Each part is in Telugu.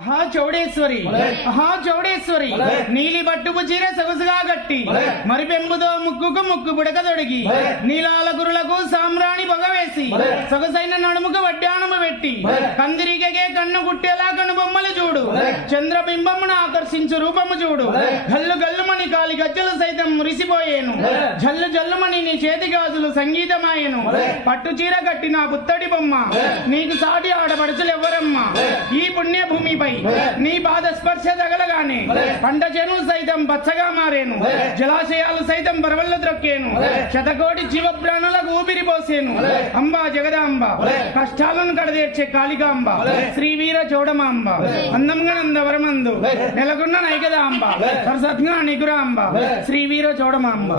హా చౌడేశ్వరి. హా చౌడేశ్వరి. నీలి బట్టుకు చీర సొగసుగా గట్టి మరి పెంబుతో ముక్కుకు ముక్కు బుడకదొడిగి నీలాల గురులకు సామ్రాణి పొగవేసి సొగసైన నడుముకు వడ్డాణము పెట్టి. కందిరిగగే కన్ను గుట్టేలా కను బొమ్మలు చూడు. చంద్రబింబమును ఆకర్షించు రూపము చూడు. గల్లు గల్లుమని కాలి గజ్జలు సైతం మురిసిపోయేను. జల్లు జల్లుమని నీ చేతి గాజులు సంగీతమాయను. పట్టు చీర కట్టిన పుత్తడి బొమ్మ. నీకు సాటి ఆడపడుచులు ఎవరమ్మా ఈ పుణ్య భూమిపై నీ పాద స్పర్శ తగలగానే పంట చెరువు సైతం పచ్చగా మారేను. జలాశయాలు సైతం బరవళ్ళు ద్రొక్కేను శతకోటి జీవ ప్రాణులకు ఊపిరి పోసేను. అంబా జగదాంబ. కష్టాలను కడదేర్చే కాళికాంబ శ్రీ వీర చౌడమాంబ. అందంగా నందవరమందు నెలకొన్న నైకదాంబ. సరసత్గా నిగురాంబ. శ్రీ వీర చౌడమాంబ.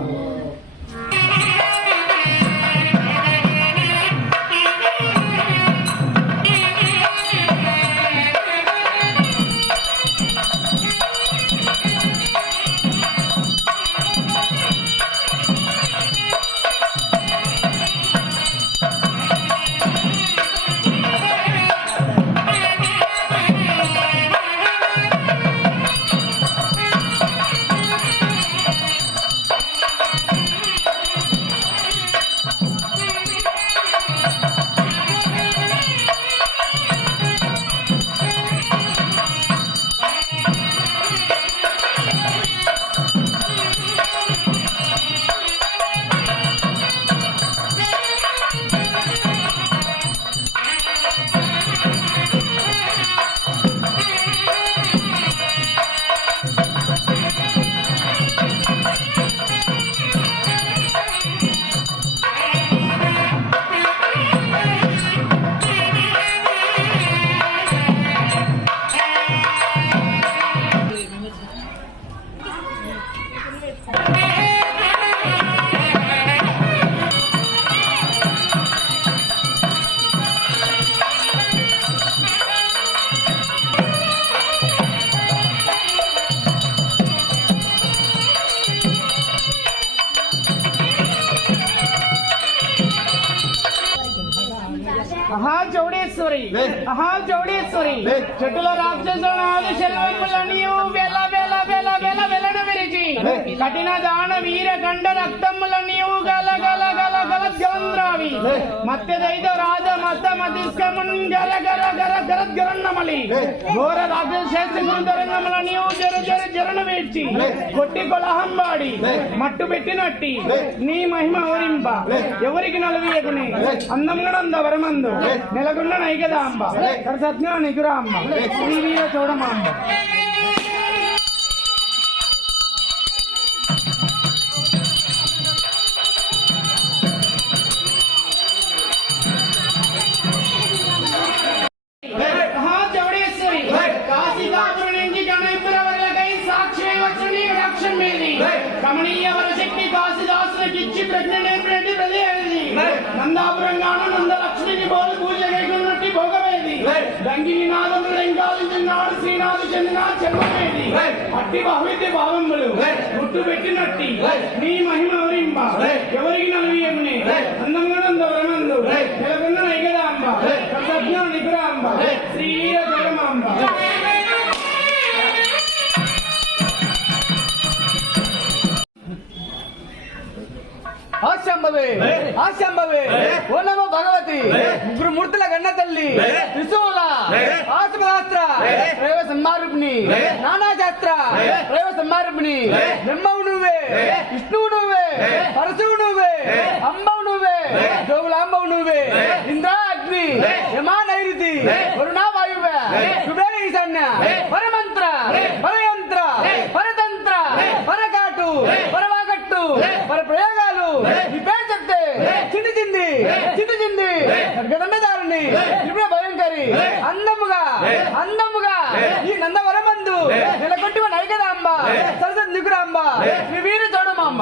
చౌడేశ్వరి అహా చౌడేశ్వరి చెట్టుల రాక్షసునాది శల్వములనియు వెల వెల వెల వెల వెలన విరిచి కఠిన దాన వీర గండ రక్తములనియు గల గల గల గల దైత రాజ మత మతిస్కమున్ గర గర గర గర గరన్నమలి ఘోర రాక్షస శాస్త్రి గురుతరంగములనియు జర జర జరను వేర్చి కొట్టి కొలహంబాడి మట్టు పెట్టినట్టి నీ మహిమ ఓరింప ఎవరికి నలువియకుని అందంగా నంద వరమందు. నైకదాంబ సరసత్న నిగురాంబ శ్రీ వీర చౌడమాంబ. మహా మీది కమనీయ వరశక్తి కాశీదాసులకు ఇచ్చి ప్రజ్ఞ నేర్పినట్టు ప్రదేది నందాపురం గాను నంద లక్ష్మికి బోలు పూజ కైకున్నట్టు భోగవేది దంగిని నాదములు లింగాలించినాడు శ్రీనాథు చెందిన చెమ్మవేది అట్టి బహువిద్య భావములు గుట్టు పెట్టినట్టి నీ మహిమ ఎవరింప ఎవరికి నలువియముని ఆశంభవే ఆశంభవే ఓ నమో భగవతి ముగ్గురు మూర్తుల గన్న తల్లి త్రిశూల ఆత్మశాస్త్ర ప్రేమ సంహారుపిణి నానాశాస్త్ర ప్రేమ సంహారుపిణి బ్రహ్మవు నువ్వే విష్ణువు నువ్వే పరశువు నువ్వే అంబవు నువ్వే జోగులాంబవు నువ్వే ఇంద్ర అగ్ని యమా నైరుతి వరుణా వాయువే కుబేర ఈశాన్య పరమంత్ర పరయంత్ర గదండదారుని త్రిపుర భయంకరి. అందముగా అందముగా ఈ నందవరమందు నెలకొట్టి నైకదాంబ సరస్వతి నిగురాంబ శ్రీ వీర చౌడమాంబ